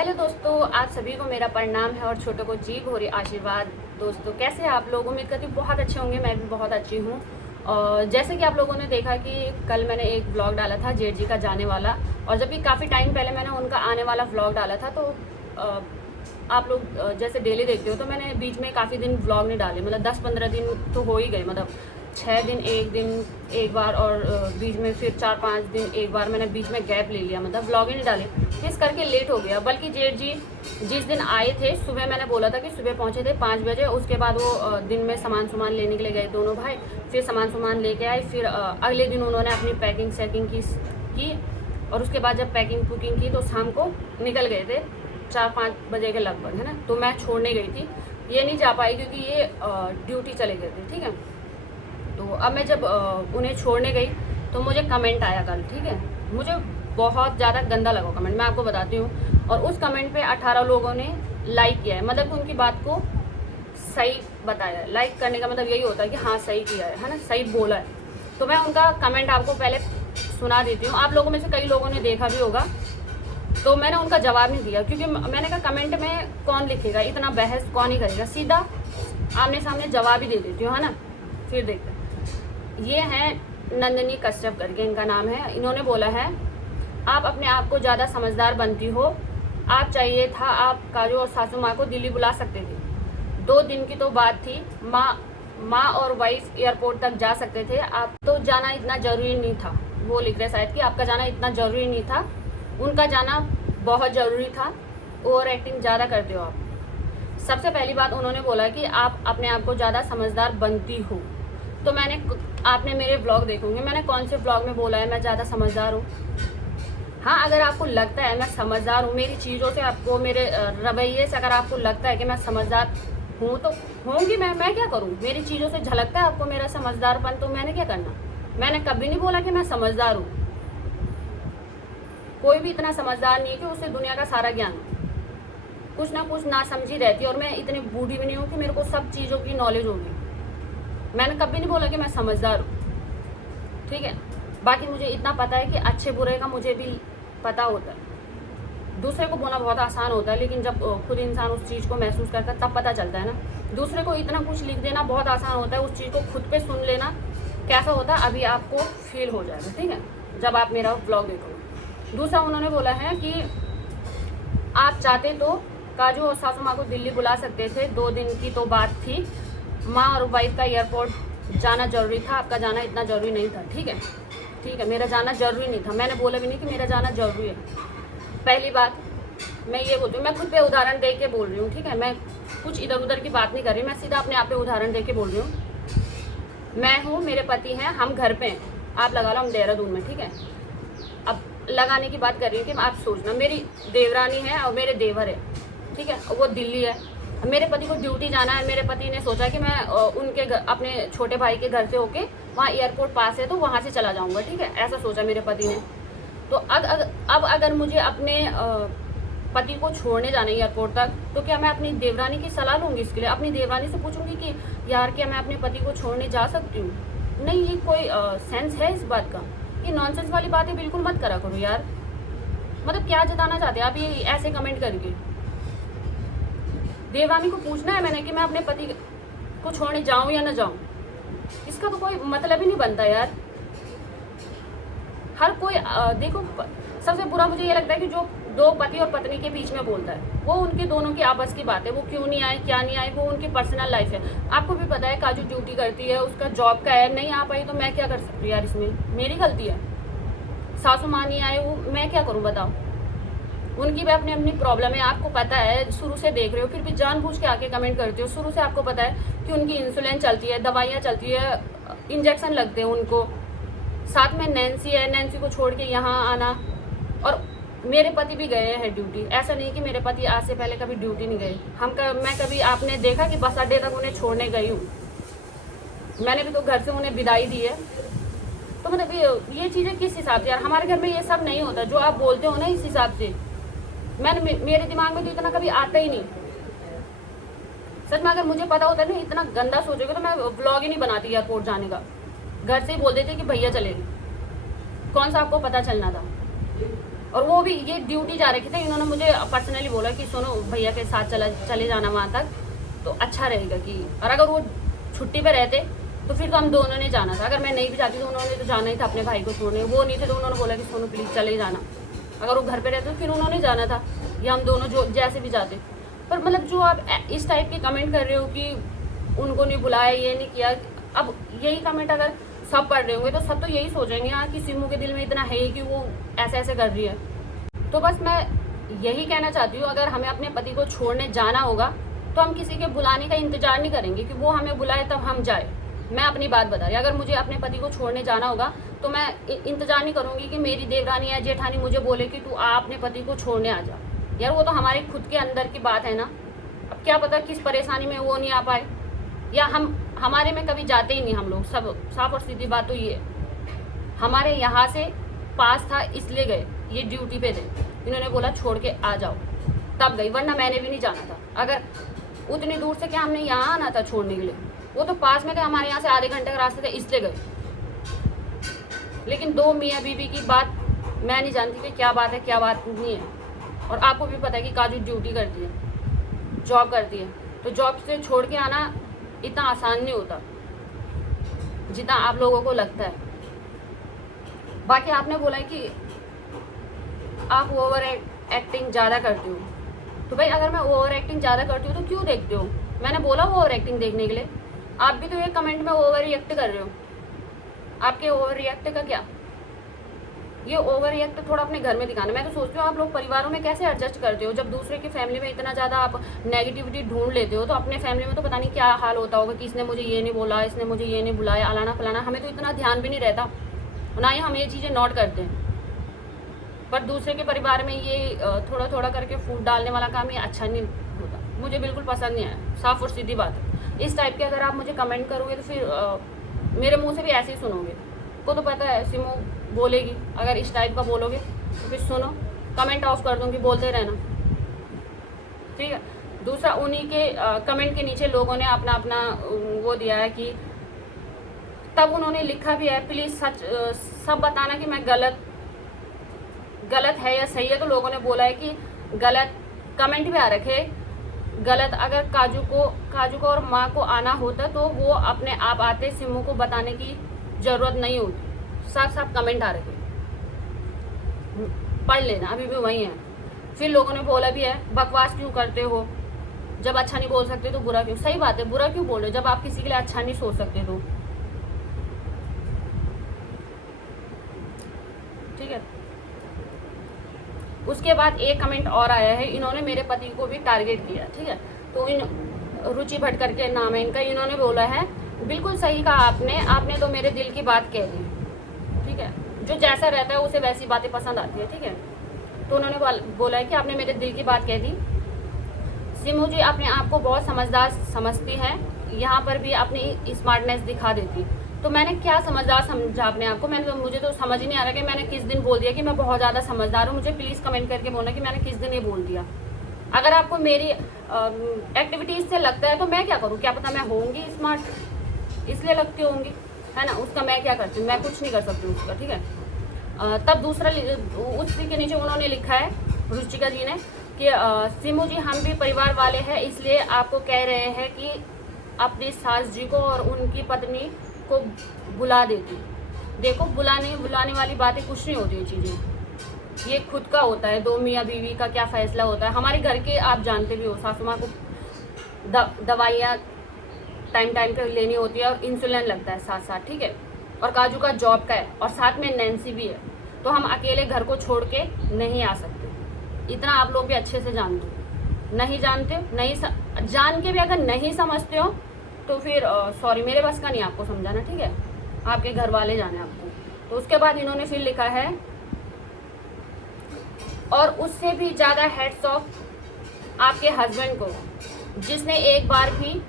Hello दोस्तों, आप सभी को मेरा प्रणाम है और छोटों को जी भोरी आशीर्वाद। दोस्तों कैसे हैं आप लोग? उम्मीद करती हूँ बहुत अच्छे होंगे। मैं भी बहुत अच्छी हूँ। और जैसे कि आप लोगों ने देखा कि कल मैंने एक ब्लॉग डाला था जेठ जी का जाने वाला, और जब भी काफ़ी टाइम पहले मैंने उनका आने वाला ब्लॉग डाला था तो आप लोग जैसे डेली देखते हो तो मैंने बीच में काफ़ी दिन ब्लॉग नहीं डाले, मतलब 10-15 दिन तो हो ही गए, मतलब 6 दिन एक दिन एक बार, और बीच में फिर 4-5 दिन एक बार मैंने बीच में गैप ले लिया, मतलब ब्लॉग ही नहीं डाले। इस करके लेट हो गया। बल्कि जेठ जी जिस दिन आए थे सुबह, मैंने बोला था कि सुबह पहुंचे थे 5 बजे। उसके बाद वो दिन में सामान लेने के लिए गए दोनों भाई, फिर सामान लेके आए। फिर अगले दिन उन्होंने अपनी पैकिंग शैकिंग की, और उसके बाद जब पैकिंग पुकिंग की तो शाम को निकल गए थे 4-5 बजे के लगभग, है ना। तो मैं छोड़ने गई थी, ये नहीं जा पाई क्योंकि ये ड्यूटी चले गए थे, ठीक है। तो अब मैं जब उन्हें छोड़ने गई तो मुझे कमेंट आया कल, ठीक है। मुझे बहुत ज़्यादा गंदा लगा कमेंट, मैं आपको बताती हूँ। और उस कमेंट पे 18 लोगों ने लाइक किया है, मतलब कि उनकी बात को सही बताया है। लाइक करने का मतलब यही होता है कि हाँ सही किया है ना, सही बोला है। तो मैं उनका कमेंट आपको पहले सुना देती हूँ। आप लोगों में से कई लोगों ने देखा भी होगा, तो मैंने उनका जवाब नहीं दिया क्योंकि मैंने कहा कमेंट में कौन लिखेगा, इतना बहस कौन ही करेगा, सीधा आमने सामने जवाब ही दे देती हूँ, है ना। फिर देखते हैं। ये हैं नंदिनी कश्यप करके इनका नाम है। इन्होंने बोला है, आप अपने आप को ज़्यादा समझदार बनती हो। आप चाहिए था आप काजू और सासू माँ को दिल्ली बुला सकते थे। 2 दिन की तो बात थी, माँ और वाइफ एयरपोर्ट तक जा सकते थे। आप तो जाना इतना ज़रूरी नहीं था। वो लिख रहे शायद कि आपका जाना इतना ज़रूरी नहीं था, उनका जाना बहुत ज़रूरी था। ओवर एक्टिंग ज़्यादा करते हो आप। सबसे पहली बात उन्होंने बोला कि आप अपने आप को ज़्यादा समझदार बनती हो। तो आपने मेरे ब्लॉग देखोगे, मैंने कौन से ब्लॉग में बोला है मैं ज़्यादा समझदार हूँ? हाँ, अगर आपको लगता है मैं समझदार हूँ, मेरी चीज़ों से आपको, मेरे रवैये से अगर आपको लगता है कि मैं समझदार हूँ तो होंगी। मैं क्या करूँ? मेरी चीज़ों से झलकता है आपको मेरा समझदारपन, तो मैंने क्या करना? मैंने कभी नहीं बोला कि मैं समझदार हूँ। कोई भी इतना समझदार नहीं है कि उसे दुनिया का सारा ज्ञान हो। कुछ ना कुछ ना समझी रहती है, और मैं इतनी बूढ़ी भी नहीं हूँ कि मेरे को सब चीज़ों की नॉलेज होगी। मैंने कभी नहीं बोला कि मैं समझदार हूँ, ठीक है। बाकी मुझे इतना पता है कि अच्छे बुरे का मुझे भी पता होता है। दूसरे को बोलना बहुत आसान होता है, लेकिन जब खुद इंसान उस चीज़ को महसूस करता है तब पता चलता है ना। दूसरे को इतना कुछ लिख देना बहुत आसान होता है, उस चीज़ को खुद पे सुन लेना कैसा होता है अभी आपको फील हो जाएगा, ठीक है, जब आप मेरा ब्लॉग देखोगे। दूसरा उन्होंने बोला है कि आप चाहते तो काजू और सासू माँ को दिल्ली बुला सकते थे। 2 दिन की तो बात थी, माँ और वाइफ का एयरपोर्ट जाना ज़रूरी था, आपका जाना इतना ज़रूरी नहीं था, ठीक है। मेरा जाना ज़रूरी नहीं था, मैंने बोला भी नहीं कि मेरा जाना ज़रूरी है। पहली बात मैं ये बोलती हूँ, मैं खुद पे उदाहरण दे के बोल रही हूँ, ठीक है। मैं कुछ इधर उधर की बात नहीं कर रही, मैं सीधा अपने आप पे उदाहरण दे के बोल रही हूँ। मैं हूँ, मेरे पति हैं, हम घर पे हैं, आप लगा लो हम देहरादून में, ठीक है। अब लगाने की बात कर रही हूँ कि आप सोचना, मेरी देवरानी है और मेरे देवर है, ठीक है, वो दिल्ली है। मेरे पति को ड्यूटी जाना है। मेरे पति ने सोचा कि मैं उनके अपने छोटे भाई के घर से होके, वहाँ एयरपोर्ट पास है तो वहाँ से चला जाऊँगा, ठीक है, ऐसा सोचा मेरे पति ने। तो अब अगर मुझे अपने पति को छोड़ने जाना है एयरपोर्ट तक, तो क्या मैं अपनी देवरानी की सलाह लूँगी इसके लिए? अपनी देवरानी से पूछूंगी कि यार क्या मैं अपने पति को छोड़ने जा सकती हूँ? नहीं, ये कोई सेंस है इस बात का? ये नॉनसेंस वाली बातें बिल्कुल मत करा करो यार। मतलब क्या जताना चाहते हैं आप ये ऐसे कमेंट करके? देवरानी को पूछना है मैंने कि मैं अपने पति को छोड़ने जाऊं या ना जाऊं? इसका तो कोई मतलब ही नहीं बनता यार। हर कोई देखो, सबसे बुरा मुझे ये लगता है कि जो 2 पति और पत्नी के बीच में बोलता है, वो उनके दोनों की आपस की बात है। वो क्यों नहीं आए, क्या नहीं आए, वो उनकी पर्सनल लाइफ है। आपको भी पता है काजू ड्यूटी करती है, उसका जॉब का है, नहीं आ पाई तो मैं क्या कर सकती हूँ यार? इसमें मेरी गलती है? सासू माँ नहीं आए, वो मैं क्या करूँ बताओ? उनकी भी अपनी अपनी प्रॉब्लम है, आपको पता है, शुरू से देख रहे हो, फिर भी जानबूझ के आके कमेंट करते हो। शुरू से आपको पता है कि उनकी इंसुलिन चलती है, दवाइयाँ चलती है, इंजेक्शन लगते हैं उनको। साथ में नैन्सी है, नैन्सी को छोड़ के यहाँ आना। और मेरे पति भी गए हैं ड्यूटी, ऐसा नहीं कि मेरे पति आज से पहले कभी ड्यूटी नहीं गए। मैं कभी आपने देखा कि बस अड्डे तक उन्हें छोड़ने गई हूँ? मैंने भी तो घर से उन्हें विदाई दी है। तो मतलब ये चीज़ें किस हिसाब से यार? हमारे घर में ये सब नहीं होता जो आप बोलते हो ना, इस हिसाब से मेरे दिमाग में तो इतना कभी आता ही नहीं। सच में अगर मुझे पता होता ना इतना गंदा सोचोगे तो मैं व्लॉग ही नहीं बनाती एयरपोर्ट जाने का। घर से ही बोल देते कि भैया चले गए, कौन सा आपको पता चलना था? और वो भी ये ड्यूटी जा रखे थे। इन्होंने मुझे पर्सनली बोला कि सुनो भैया के साथ चले जाना वहाँ तक तो अच्छा रहेगा कि, और अगर वो छुट्टी पे रहते तो फिर तो हम दोनों ने जाना था। अगर मैं नहीं भी जाती तो उन्होंने तो जाना ही था अपने भाई को छोड़ने, वो नहीं थे तो उन्होंने बोला कि सोनू प्लीज़ चले जाना। अगर वो घर पे रहते तो फिर उन्होंने जाना था, या हम दोनों जो जैसे भी जाते। पर मतलब जो आप इस टाइप के कमेंट कर रहे हो कि उनको नहीं बुलाया, ये नहीं किया, अब यही कमेंट अगर सब पढ़ रहे होंगे तो सब तो यही सोचेंगे हाँ कि सिमू के दिल में इतना है ही कि वो ऐसे ऐसे कर रही है। तो बस मैं यही कहना चाहती हूँ, अगर हमें अपने पति को छोड़ने जाना होगा तो हम किसी के बुलाने का इंतजार नहीं करेंगे कि वो हमें बुलाए तब हम जाए। मैं अपनी बात बता रही, अगर मुझे अपने पति को छोड़ने जाना होगा तो मैं इंतजार नहीं करूँगी कि मेरी देवरानी या जेठानी मुझे बोले कि तू आ अपने पति को छोड़ने आ जा। यार वो तो हमारे खुद के अंदर की बात है ना। अब क्या पता किस परेशानी में वो नहीं आ पाए, या हमारे में कभी जाते ही नहीं हम लोग। सब साफ और सीधी बात तो ये है, हमारे यहाँ से पास था इसलिए गए, ये ड्यूटी पे थे, इन्होंने बोला छोड़ के आ जाओ तब गई, वरना मैंने भी नहीं जाना था। अगर उतनी दूर से क्या हमने यहाँ आना था छोड़ने के लिए, वो तो पास में थे, हमारे यहाँ से आधे घंटे का रास्ता था इसलिए गए। लेकिन दो मियाँ बीवी की बात मैं नहीं जानती कि क्या बात है क्या बात नहीं है। और आपको भी पता है कि काजू ड्यूटी करती है, जॉब करती है, तो जॉब से छोड़ के आना इतना आसान नहीं होता जितना आप लोगों को लगता है। बाकी आपने बोला है कि आप ओवर एक्टिंग ज़्यादा करते हो, तो भाई अगर मैं ओवर एक्टिंग ज़्यादा करती हूँ तो क्यों देखते हो? मैंने बोला ओवर एक्टिंग देखने के लिए, आप भी तो ये कमेंट में ओवर रिएक्ट कर रहे हो। आपके ओवर रिएक्ट का क्या? ये ओवर रिएक्ट थोड़ा अपने घर में दिखाना। मैं तो सोचती हूँ आप लोग परिवारों में कैसे एडजस्ट करते हो, जब दूसरे की फैमिली में इतना ज़्यादा आप नेगेटिविटी ढूंढ लेते हो तो अपने फैमिली में तो पता नहीं क्या हाल होता होगा कि इसने मुझे ये नहीं बोला, इसने मुझे ये नहीं बुलाया, अलाना फलाना। हमें तो इतना ध्यान भी नहीं रहता, ना ही हम ये चीज़ें नोट करते हैं। पर दूसरे के परिवार में ये थोड़ा थोड़ा करके फूट डालने वाला काम ये अच्छा नहीं होता, मुझे बिल्कुल पसंद नहीं आया। साफ और सीधी बात है। इस टाइप के अगर आप मुझे कमेंट करोगे तो फिर मेरे मुंह से भी ऐसे ही सुनोगे। को तो पता है सिमू बोलेगी, अगर इस टाइप का बोलोगे तो फिर सुनो, कमेंट ऑफ कर दूँगी, बोलते रहना, ठीक है। दूसरा, उन्हीं के कमेंट के नीचे लोगों ने अपना अपना वो दिया है कि, तब उन्होंने लिखा भी है प्लीज़ सच सब बताना कि मैं गलत है या सही है। तो लोगों ने बोला है कि गलत, कमेंट भी आ रखे गलत। अगर काजू को और माँ को आना होता तो वो अपने आप आते, सिमू को बताने की ज़रूरत नहीं होती। साफ साफ कमेंट आ रखे, पढ़ लेना, अभी भी वही है। फिर लोगों ने बोला भी है बकवास क्यों करते हो, जब अच्छा नहीं बोल सकते तो बुरा क्यों? सही बात है, बुरा क्यों बोल रहे हो जब आप किसी के लिए अच्छा नहीं सोच सकते तो, ठीक है। उसके बाद एक कमेंट और आया है, इन्होंने मेरे पति को भी टारगेट किया, ठीक है। तो इन रुचि भट्ट करके नाम है इनका, इन्होंने बोला है बिल्कुल सही कहा आपने तो मेरे दिल की बात कह दी, ठीक है। जो जैसा रहता है उसे वैसी बातें पसंद आती है, ठीक है। तो उन्होंने बोला है कि आपने मेरे दिल की बात कह दी। सिमू जी अपने आप को बहुत समझदार समझती हैं, यहाँ पर भी अपनी स्मार्टनेस दिखा देती। तो मैंने क्या समझदार समझा अपने आप को? मुझे तो समझ ही नहीं आ रहा कि मैंने किस दिन बोल दिया कि मैं बहुत ज़्यादा समझदार हूँ। मुझे प्लीज़ कमेंट करके बोलना कि मैंने किस दिन ये बोल दिया। अगर आपको मेरी एक्टिविटीज़ से लगता है तो मैं क्या करूँ? क्या पता मैं होंगी स्मार्ट, इसलिए लगती होंगी, है ना। उसका मैं क्या करती हूँ? मैं कुछ नहीं कर सकती उसका, ठीक है। तब दूसरा उसी के नीचे उन्होंने लिखा है रुचिका जी ने कि सिमू जी हम भी परिवार वाले हैं, इसलिए आपको कह रहे हैं कि अपनी सास जी को और उनकी पत्नी को बुला देती। देखो बुलाने वाली बातें कुछ नहीं होती, ये चीज़ें ये खुद का होता है। दो मियाँ बीवी का क्या फ़ैसला होता है। हमारे घर के आप जानते भी हो, सासू माँ को दवाइयाँ टाइम पे लेनी होती है और इंसुलिन लगता है साथ साथ, ठीक है। और काजू का जॉब का है और साथ में नैन्सी भी है, तो हम अकेले घर को छोड़ के नहीं आ सकते। इतना आप लोग भी अच्छे से जानते हो। नहीं जानते हो, नहीं जान के भी अगर नहीं समझते हो तो फिर सॉरी, मेरे बस का नहीं आपको समझाना, ठीक है। आपके घर वाले जाने आपको। तो उसके बाद इन्होंने फिर लिखा है और उससे भी ज़्यादा हेड्स ऑफ आपके हस्बैंड को, जिसने एक बार भी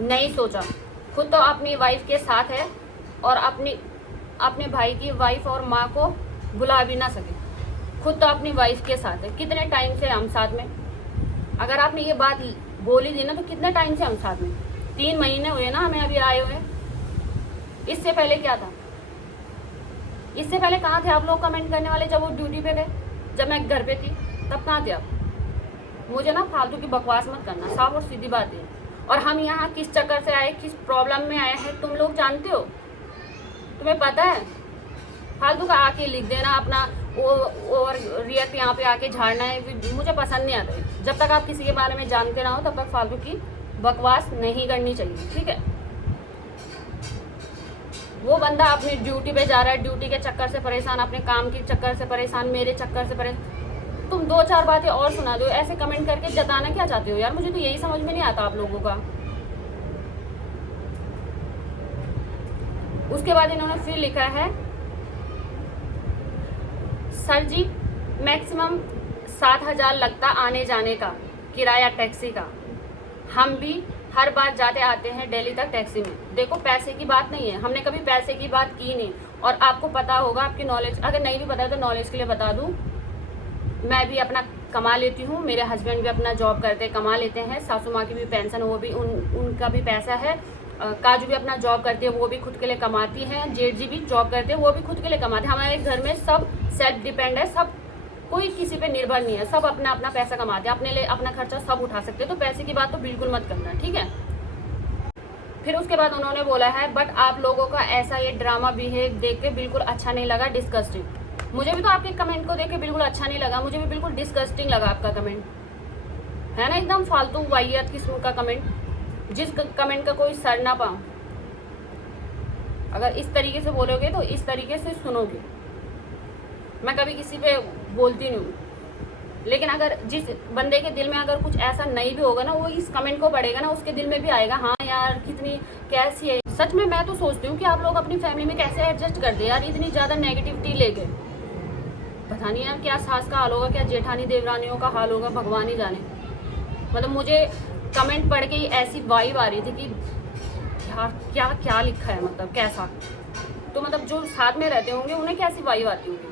नहीं सोचा। खुद तो अपनी वाइफ के साथ है और अपने भाई की वाइफ और माँ को बुला भी ना सके। खुद तो अपनी वाइफ के साथ है। कितने टाइम से हम साथ में? अगर आपने ये बात बोली दी ना तो कितने टाइम से हम साथ में? 3 महीने हुए ना हमें अभी आए हुए। इससे पहले क्या था? इससे पहले कहाँ थे आप लोग कमेंट करने वाले जब वो ड्यूटी पे गए? जब मैं घर पे थी तब कहाँ थे आप? मुझे ना फालतू की बकवास मत करना, साफ और सीधी बात है। और हम यहाँ किस चक्कर से आए, किस प्रॉब्लम में आए हैं, तुम लोग जानते हो, तुम्हें पता है। फालतू का आके लिख देना अपना और रिएक्ट यहाँ पे आके झाड़ना है, मुझे पसंद नहीं आता है। जब तक आप किसी के बारे में जानते ना हो तब तक फालतू की बकवास नहीं करनी चाहिए, ठीक है। वो बंदा अपनी ड्यूटी पे जा रहा है, ड्यूटी के चक्कर से परेशान, अपने काम के चक्कर से परेशान, मेरे चक्कर से परेशान, तुम 2-4 बातें और सुना दो। ऐसे कमेंट करके जताना क्या चाहते हो यार? मुझे तो यही समझ में नहीं आता आप लोगों का। उसके बाद इन्होंने फिर लिखा है, सर जी मैक्सिमम 7,000 लगता आने जाने का किराया टैक्सी का, हम भी हर बार जाते आते हैं दिल्ली तक टैक्सी में। देखो पैसे की बात नहीं है, हमने कभी पैसे की बात की नहीं। और आपको पता होगा, आपकी नॉलेज, अगर नहीं भी पता है तो नॉलेज के लिए बता दूं, मैं भी अपना कमा लेती हूँ, मेरे हस्बैंड भी अपना जॉब करते कमा लेते हैं, सासू माँ की भी पेंशन, वो भी उनका भी पैसा है, काजू भी अपना जॉब करती है, वो भी खुद के लिए कमाती हैं, जेठ जी भी जॉब करते हैं, वो भी खुद के लिए कमाते हैं। हमारे घर में सब सेल्फ डिपेंड है, सब कोई किसी पे निर्भर नहीं है, सब अपना अपना पैसा कमाते हैं, अपने लिए अपना खर्चा सब उठा सकते हैं। तो पैसे की बात तो बिल्कुल मत करना, ठीक है। फिर उसके बाद उन्होंने बोला है, बट आप लोगों का ऐसा ये ड्रामा बिहेव देख के बिल्कुल अच्छा नहीं लगा, डिस्गस्टिंग। मुझे भी तो आपके कमेंट को देख के बिल्कुल अच्छा नहीं लगा, मुझे भी बिल्कुल डिस्गस्टिंग लगा आपका कमेंट, है ना, एकदम फालतू वाहियात किस्म का कमेंट, जिस कमेंट का कोई सर ना पाओ। अगर इस तरीके से बोलोगे तो इस तरीके से सुनोगे। मैं कभी किसी पे बोलती नहीं हूँ, लेकिन अगर जिस बंदे के दिल में अगर कुछ ऐसा नहीं भी होगा ना, वो इस कमेंट को पढ़ेगा ना, उसके दिल में भी आएगा, हाँ यार कितनी कैसी है। सच में मैं तो सोचती हूँ कि आप लोग अपनी फैमिली में कैसे एडजस्ट कर दे यार, इतनी ज़्यादा नेगेटिविटी लेके। पता नहीं यार क्या सास का हाल होगा, क्या जेठानी देवरानियों का हाल होगा, भगवान ही जाने। मतलब मुझे कमेंट पढ़ के ही ऐसी वाइब आ रही थी कि यार क्या क्या लिखा है, मतलब कैसा। तो मतलब जो साथ में रहते होंगे उन्हें कैसी वाइब आती होगी,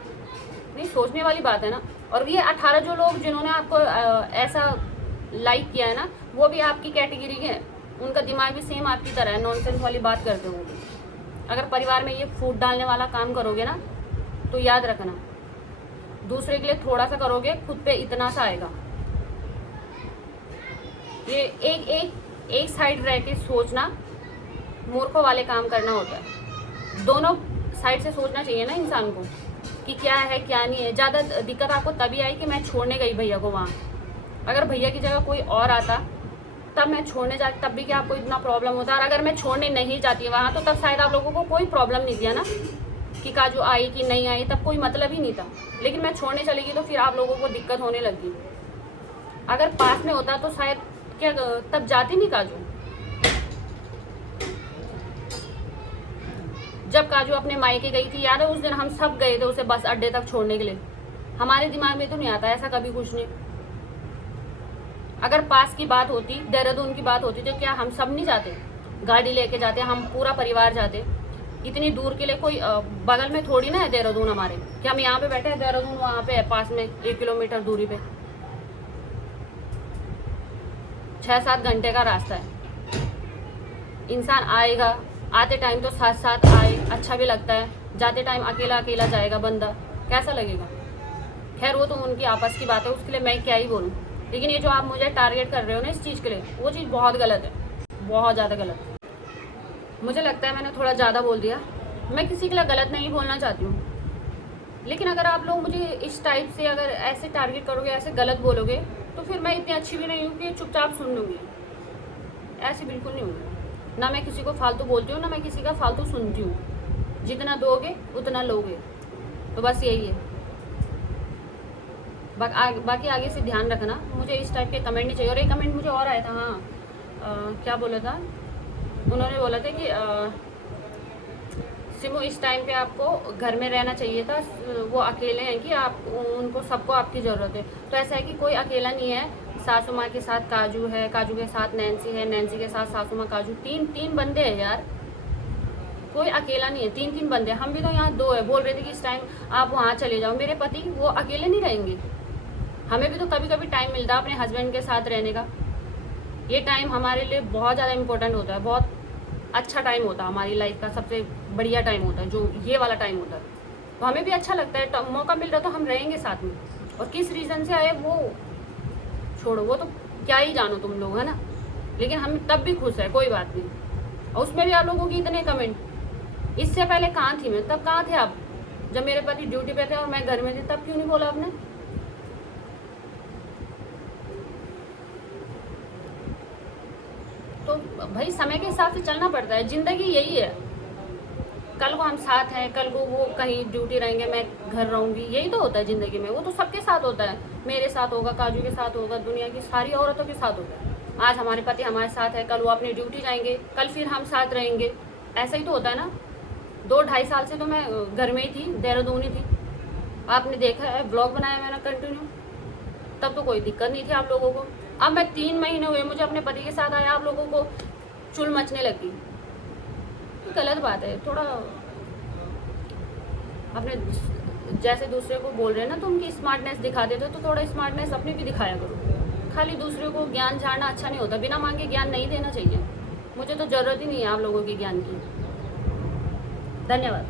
नहीं सोचने वाली बात है ना। और ये 18 जो लोग जिन्होंने आपको ऐसा लाइक किया है ना, वो भी आपकी कैटेगरी के हैं, उनका दिमाग भी सेम आपकी तरह है, नॉनसेंस वाली बात करते होंगे। अगर परिवार में ये फूट डालने वाला काम करोगे ना, तो याद रखना, दूसरे के लिए थोड़ा सा करोगे, खुद पे इतना सा आएगा। ये एक साइड रह के सोचना, मूर्खों वाले काम करना होता है। दोनों साइड से सोचना चाहिए ना इंसान को, कि क्या है क्या नहीं है। ज़्यादा दिक्कत आपको तभी आई कि मैं छोड़ने गई भैया को वहाँ। अगर भैया की जगह कोई और आता तब मैं छोड़ने जाती, तब भी क्या आपको इतना प्रॉब्लम होता। और अगर मैं छोड़ने नहीं जाती वहाँ तो तब शायद आप लोगों को कोई प्रॉब्लम नहीं दिया ना, कि काजू आई कि नहीं आई, तब कोई मतलब ही नहीं था। लेकिन मैं छोड़ने चली गई तो फिर आप लोगों को दिक्कत होने लगी। अगर पास में होता तो शायद क्या तब जाती नहीं काजू। जब काजू अपने मायके गई थी, याद है उस दिन हम सब गए थे उसे बस अड्डे तक छोड़ने के लिए। हमारे दिमाग में तो नहीं आता ऐसा कभी कुछ नहीं। अगर पास की बात होती, देहरादून की बात होती, तो क्या हम सब नहीं जाते, गाड़ी लेके जाते, हम पूरा परिवार जाते। इतनी दूर के लिए कोई बगल में थोड़ी ना है देहरादून हमारे, कि हम यहाँ पे बैठे हैं, देहरादून वहाँ पे है पास में 1 किलोमीटर दूरी पे। 6-7 घंटे का रास्ता है। इंसान आएगा, आते टाइम तो साथ साथ आए, अच्छा भी लगता है। जाते टाइम अकेला अकेला जाएगा बंदा, कैसा लगेगा। खैर वो तो उनकी आपस की बात है, उसके लिए मैं क्या ही बोलूँ। लेकिन ये जो आप मुझे टारगेट कर रहे हो ना इस चीज़ के लिए, वो चीज़ बहुत गलत है, बहुत ज़्यादा गलत है। मुझे लगता है मैंने थोड़ा ज़्यादा बोल दिया। मैं किसी के लिए गलत नहीं बोलना चाहती हूँ, लेकिन अगर आप लोग मुझे इस टाइप से अगर ऐसे टारगेट करोगे, ऐसे गलत बोलोगे, तो फिर मैं इतनी अच्छी भी नहीं हूँ कि चुपचाप सुन लूँगी। ऐसी बिल्कुल नहीं हूँ। ना मैं किसी को फालतू बोलती हूँ, ना मैं किसी का फालतू सुनती हूँ। जितना दोगे उतना लोगे, तो बस यही है। बाकी आगे से ध्यान रखना, मुझे इस टाइप के कमेंट नहीं चाहिए। और एक कमेंट मुझे और आया था, हाँ क्या बोला था उन्होंने, बोला था कि सिमो इस टाइम पे आपको घर में रहना चाहिए था, वो अकेले हैं कि आप उनको सबको आपकी ज़रूरत है। तो ऐसा है कि कोई अकेला नहीं है। सासू माँ के साथ काजू है, काजू के साथ नैन्सी है, नैन्सी के साथ सासू माँ काजू, तीन बंदे हैं यार, कोई अकेला नहीं है। 3 बंदे, हम भी तो यहाँ 2 है। बोल रहे थे कि इस टाइम आप वहाँ चले जाओ, मेरे पति वो अकेले नहीं रहेंगे। हमें भी तो कभी कभी टाइम मिलता है अपने हस्बैंड के साथ रहने का। ये टाइम हमारे लिए बहुत ज़्यादा इम्पोर्टेंट होता है, बहुत अच्छा टाइम होता है हमारी लाइफ का, सबसे बढ़िया टाइम होता है जो ये वाला टाइम होता है। तो हमें भी अच्छा लगता है, मौका मिल रहा तो हम रहेंगे साथ में। और किस रीज़न से आए वो छोड़ो, वो तो क्या ही जानो तुम लोग, है ना। लेकिन हम तब भी खुश है, कोई बात नहीं। और उसमें भी आप लोगों की इतने कमेंट। इससे पहले कहाँ थी मैं, तब कहाँ थे आप? जब मेरे पति ड्यूटी पे थे और मैं घर में थी, तब क्यों नहीं बोला आपने? तो भाई समय के हिसाब से चलना पड़ता है, ज़िंदगी यही है। कल को हम साथ हैं, कल को वो कहीं ड्यूटी रहेंगे, मैं घर रहूँगी, यही तो होता है ज़िंदगी में। वो तो सबके साथ होता है, मेरे साथ होगा, काजू के साथ होगा, दुनिया की सारी औरतों के साथ होता है। आज हमारे पति हमारे साथ है, कल वो अपनी ड्यूटी जाएंगे, कल फिर हम साथ रहेंगे। ऐसा ही तो होता है ना। 2-2.5 साल से तो मैं घर में ही थी, देहरादून ही थी। आपने देखा है, ब्लॉग बनाया मैंने कंटिन्यू, तब तो कोई दिक्कत नहीं थी आप लोगों को। अब मैं 3 महीने हुए मुझे अपने पति के साथ आया, आप लोगों को चुल मचने लगी। तो गलत बात है। थोड़ा अपने जैसे दूसरे को बोल रहे हैं ना तुम कि स्मार्टनेस दिखा देते हो, तो थोड़ा स्मार्टनेस अपनी भी दिखाया करो। खाली दूसरे को ज्ञान झाड़ना अच्छा नहीं होता, बिना मांगे ज्ञान नहीं देना चाहिए। मुझे तो ज़रूरत ही नहीं है आप लोगों के ज्ञान की। धन्यवाद।